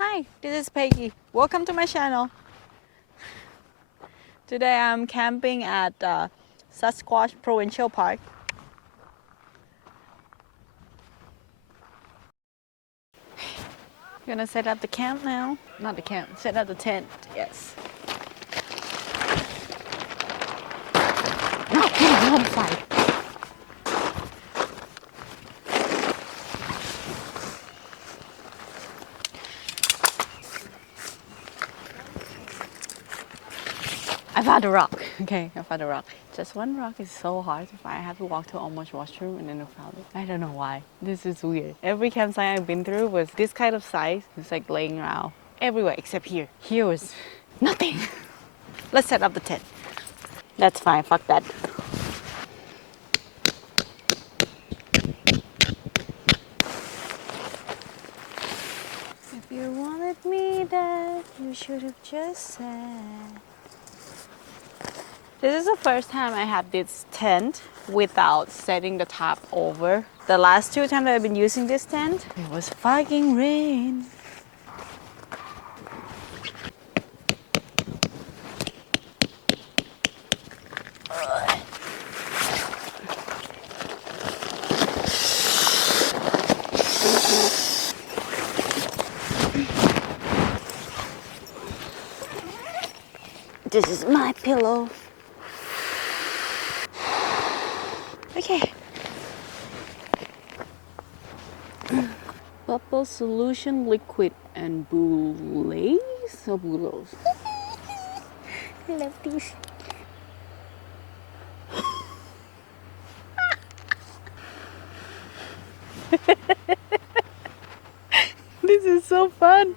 Hi, this is Peggy. Welcome to my channel. Today I'm camping at Sasquatch Provincial Park. Gonna set up the camp now. Not the camp, set up the tent, yes. Not getting on fire. I found a rock. Okay, I found a rock. Just one rock is so hard to find. I have to walk to almost washroom and then I found it. I don't know why. This is weird. Every campsite I've been through was this kind of size. It's like laying around everywhere except here. Here was nothing. Let's set up the tent. That's fine, fuck that. If you wanted me dead, you should have just said. This is the first time I have this tent without setting the top over. The last two times that I've been using this tent, it was fucking rain. This is my pillow. Okay. Bubble solution liquid and boulays or boulos. I love these. This is so fun.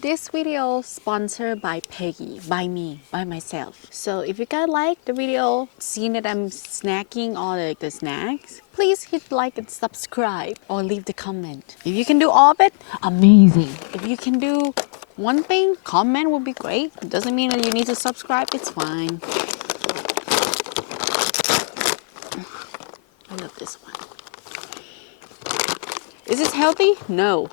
This video sponsored by Peggy, by me, by myself. So if you guys like the video, seeing that I'm snacking all the snacks, please hit like and subscribe or leave the comment. If you can do all of it, amazing. If you can do one thing, comment would be great. It doesn't mean that you need to subscribe, it's fine. I love this one. Is this healthy? No.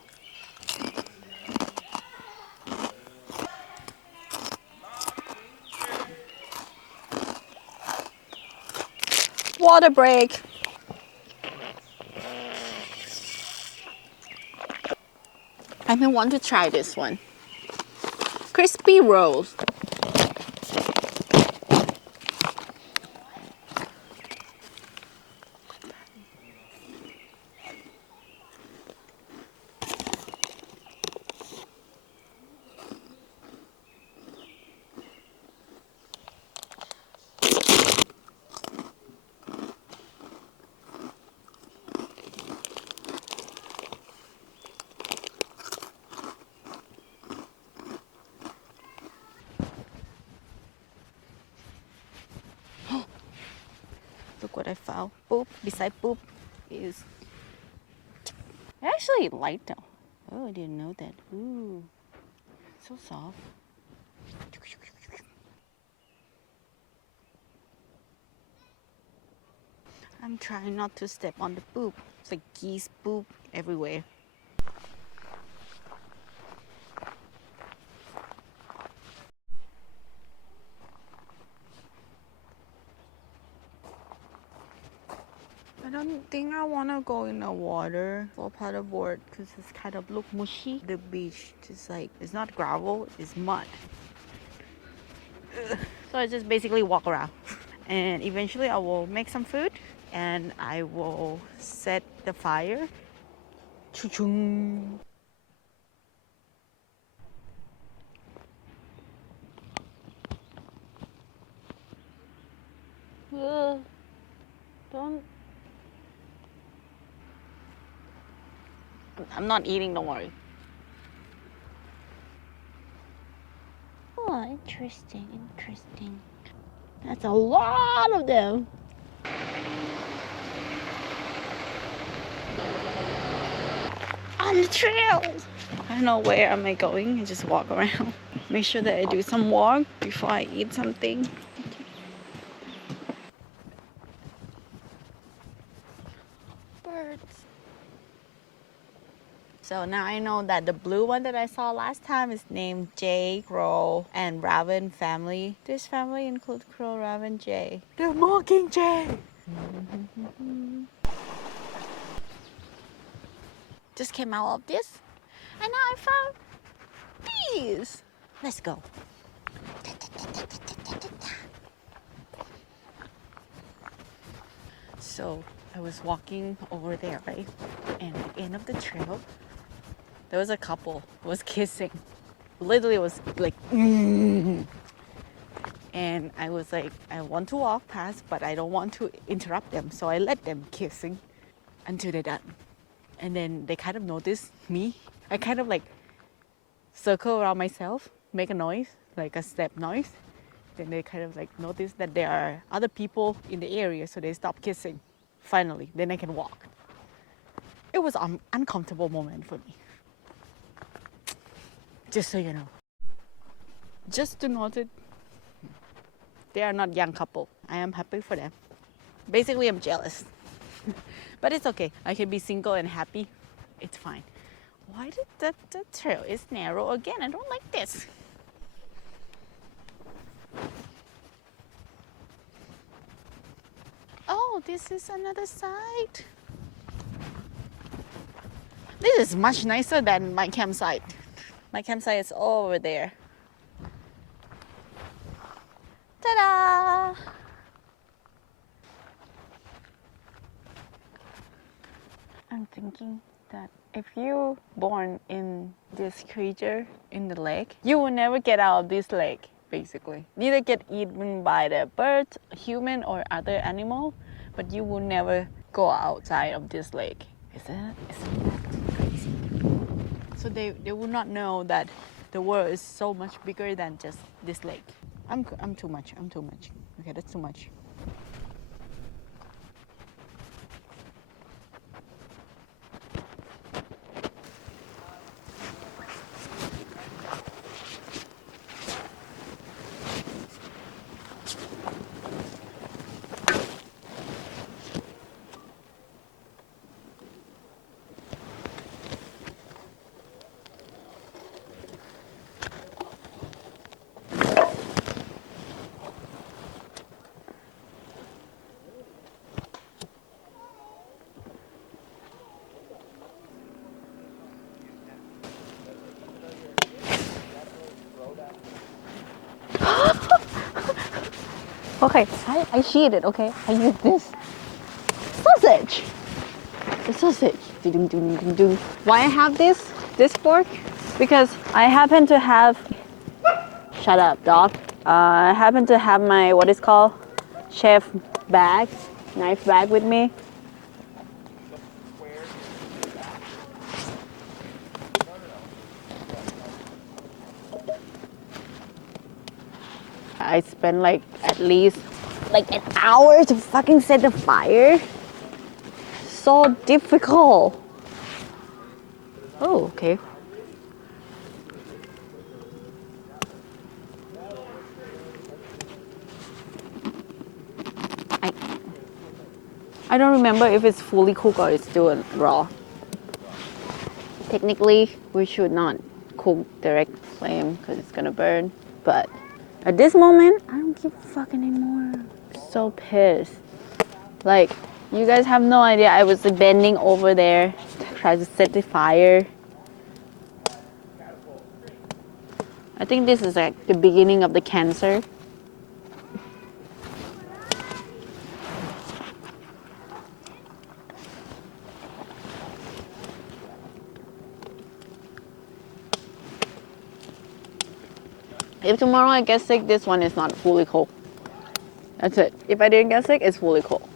Water break. I've been wanting to try this one. Crispy rolls. Look what I found. Boop, beside boop is actually light though. Oh, I didn't know that. Ooh, so soft. I'm trying not to step on the poop. It's like geese poop everywhere. I don't think I want to go in the water for paddleboard because it's kind of look mushy. The beach is like, it's not gravel, it's mud. Ugh. So I just basically walk around. And eventually I will make some food and I will set the fire. Choo-chung. Don't. I'm not eating, don't worry. Oh, interesting, interesting. That's a lot of them. On the trail. I don't know where am I going. I just walk around. Make sure that I do some walk before I eat something. Birds. So now I know that the blue one that I saw last time is named Jay, Crow, and Raven family. This family includes Crow, Raven, Jay. The Mockingjay! Just came out of this, and now I found these. Let's go. So I was walking over there, right? And at the end of the trail, there was a couple who was kissing. Literally, it was like, and I was like, I want to walk past, but I don't want to interrupt them. So I let them kissing until they're done. And then they kind of noticed me. I kind of like circle around myself, make a noise, like a step noise. Then they kind of like notice that there are other people in the area, so they stop kissing. Finally, then I can walk. It was an uncomfortable moment for me. Just so you know. Just to note it, they are not young couple. I am happy for them. Basically, I'm jealous. But it's okay. I can be single and happy. It's fine. Why did the trail is narrow again? I don't like this. Oh, this is another side. This is much nicer than my campsite. My campsite is over there. Ta-da! I'm thinking that if you born in this creature in the lake, you will never get out of this lake, basically. Neither get eaten by the bird, human, or other animal, but you will never go outside of this lake. Isn't that crazy? So they will not know that the world is so much bigger than just this lake. I'm too much. I'm too much. Okay, that's too much. Okay, I cheated, okay? I used this sausage. The sausage. Why I have this fork? Because I happen to have, shut up, dog. I happen to have my, what is called, chef bag, knife bag with me. I spent like at least like an hour to fucking set the fire. So difficult. Oh, okay. I don't remember if it's fully cooked or it's still raw. Technically, we should not cook direct flame because it's gonna burn. But at this moment, I don't give a fuck anymore. I'm so pissed. Like, you guys have no idea. I was bending over there to try to set the fire. I think this is like the beginning of the cancer. If tomorrow I get sick, this one is not fully cooked. That's it. If I didn't get sick, it's fully cooked.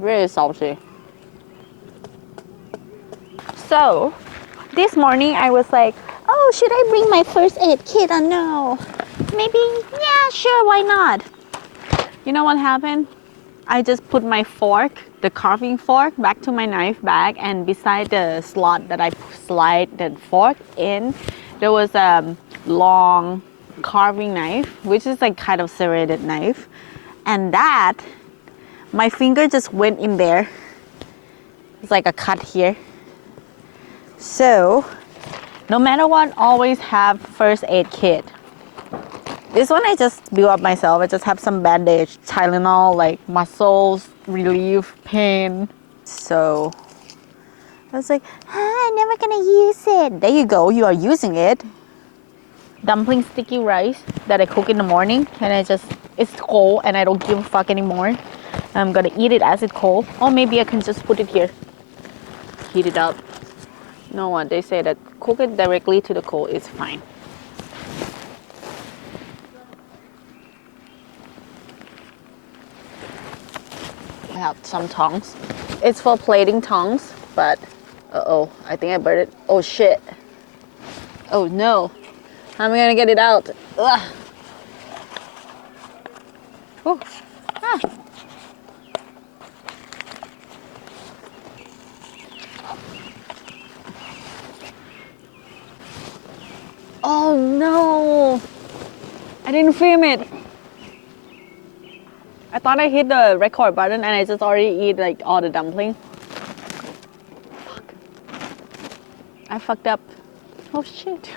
Really salty. So, this morning I was like, oh, should I bring my first aid kit or no? Maybe, yeah, sure, why not? You know what happened? I just put my fork, the carving fork, back to my knife bag, and beside the slot that I slide the fork in, there was a long carving knife, which is like kind of serrated knife. And that, my finger just went in there. It's like a cut here. So, no matter what, always have first aid kit. This one I just built up myself. I just have some bandage, Tylenol, like muscles, relief, pain. So I was like, I'm never gonna use it. There you go, you are using it. Dumpling sticky rice that I cook in the morning, and it's cold and I don't give a fuck anymore. I'm gonna eat it as it's cold. Or maybe I can just put it here, heat it up. No one, they say that cook it directly to the coal is fine. I have some tongs. It's for plating tongs, but uh-oh, I think I burned it. Oh shit. Oh no. How am I gonna get it out? Ugh. Ooh. Ah. Oh no. I didn't film it. I thought I hit the record button and I just already eat like all the dumpling. Fuck. I fucked up. Oh shit.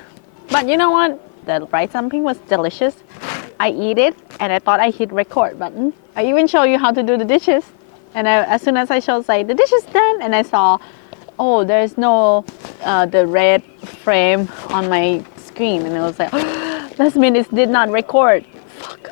But you know what? The rice dumpling was delicious. I eat it and I thought I hit record button. I even show you how to do the dishes. And as soon as I showed like the dish is done, and I saw, oh, there's no the red frame on my screen, and I was like, oh, that means it did not record. Fuck.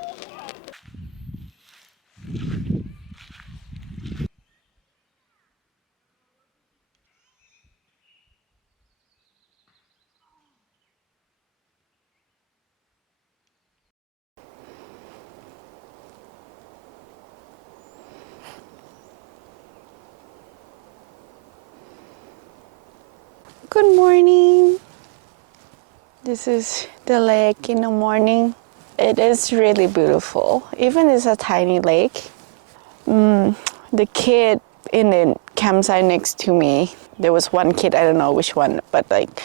Good morning. This is the lake in the morning. It is really beautiful. Even it's a tiny lake. The kid in the campsite next to me, there was one kid, I don't know which one, but like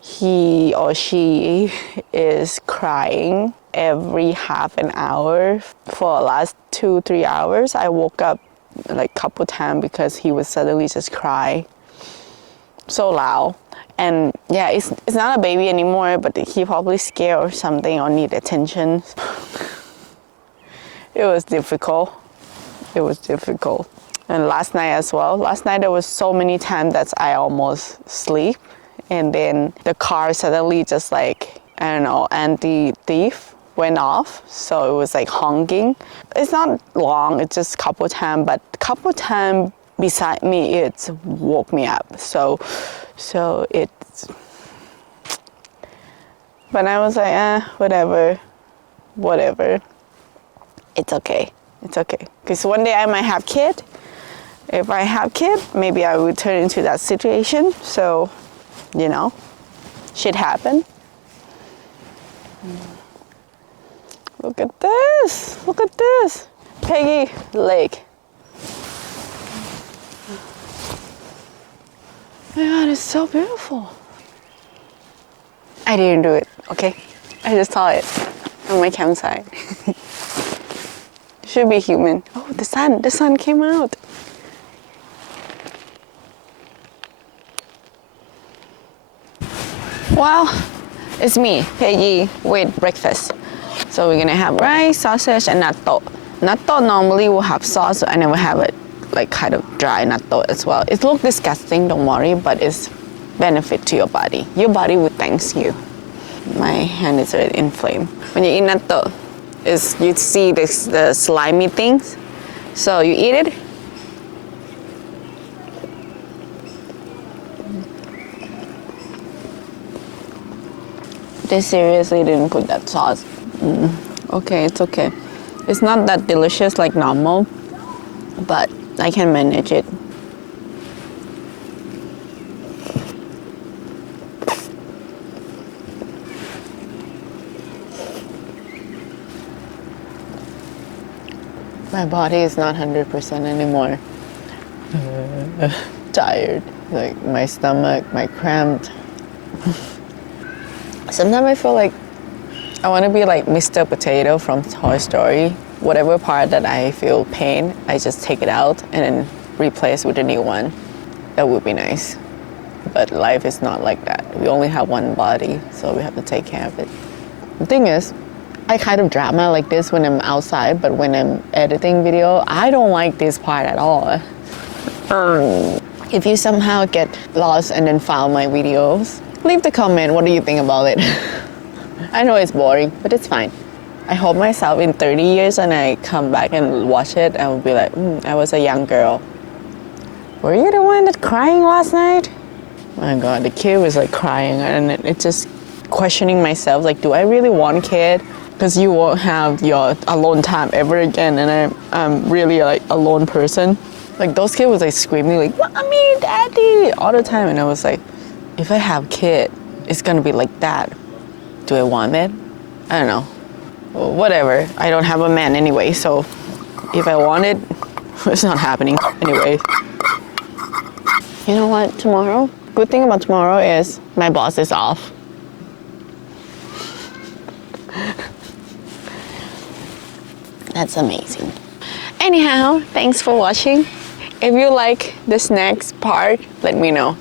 he or she is crying every half an hour for the last 2-3 hours. I woke up like a couple times because he would suddenly just cry so loud. And yeah, it's not a baby anymore, but he probably scared or something or need attention. It was difficult. It was difficult. And last night as well. Last night there was so many times that I almost sleep, and then the car suddenly just like, I don't know, anti-thief went off, so it was like honking. It's not long, it's just a couple times, but a couple times beside me, it woke me up. So it's, but I was like, whatever. It's okay. It's okay. Because one day I might have kid. If I have kid, maybe I will turn into that situation. So, you know, shit happen. Look at this. Look at this. Peggy Lake. Oh my God, it's so beautiful. I didn't do it, okay? I just saw it on my campsite. Should be human. Oh, the sun came out. Well, it's me, Peggy, with breakfast. So we're gonna have rice, sausage, and natto. Natto normally will have sauce, so I never have it like kind of dry natto as well. It looks disgusting, don't worry, but it's benefit to your body. Your body will thank you. My hand is already inflamed. When you eat natto, you see the slimy things. So you eat it. They seriously didn't put that sauce. Okay, it's okay. It's not that delicious like normal, but I can manage it. My body is not 100% anymore. Tired. Like my stomach, my cramped. Sometimes I feel like I want to be like Mr. Potato from Toy Story. Whatever part that I feel pain, I just take it out and then replace with a new one. That would be nice. But life is not like that. We only have one body, so we have to take care of it. The thing is, I kind of drama like this when I'm outside, but when I'm editing video, I don't like this part at all. If you somehow get lost and then found my videos, leave the comment. What do you think about it? I know it's boring, but it's fine. I hope myself in 30 years and I come back and watch it, I will be like, I was a young girl. Were you the one that crying last night? Oh my God, the kid was like crying, and it's just questioning myself, like, do I really want a kid? Because you won't have your alone time ever again, and I'm really like a lone person. Like those kids was like screaming like, Mommy, Daddy, all the time, and I was like, if I have a kid, it's gonna be like that. Do I want it? I don't know. Well, whatever. I don't have a man anyway, so if I want it, it's not happening anyway. You know what? Tomorrow, good thing about tomorrow is my boss is off. That's amazing. Anyhow, thanks for watching. If you like this next part, let me know.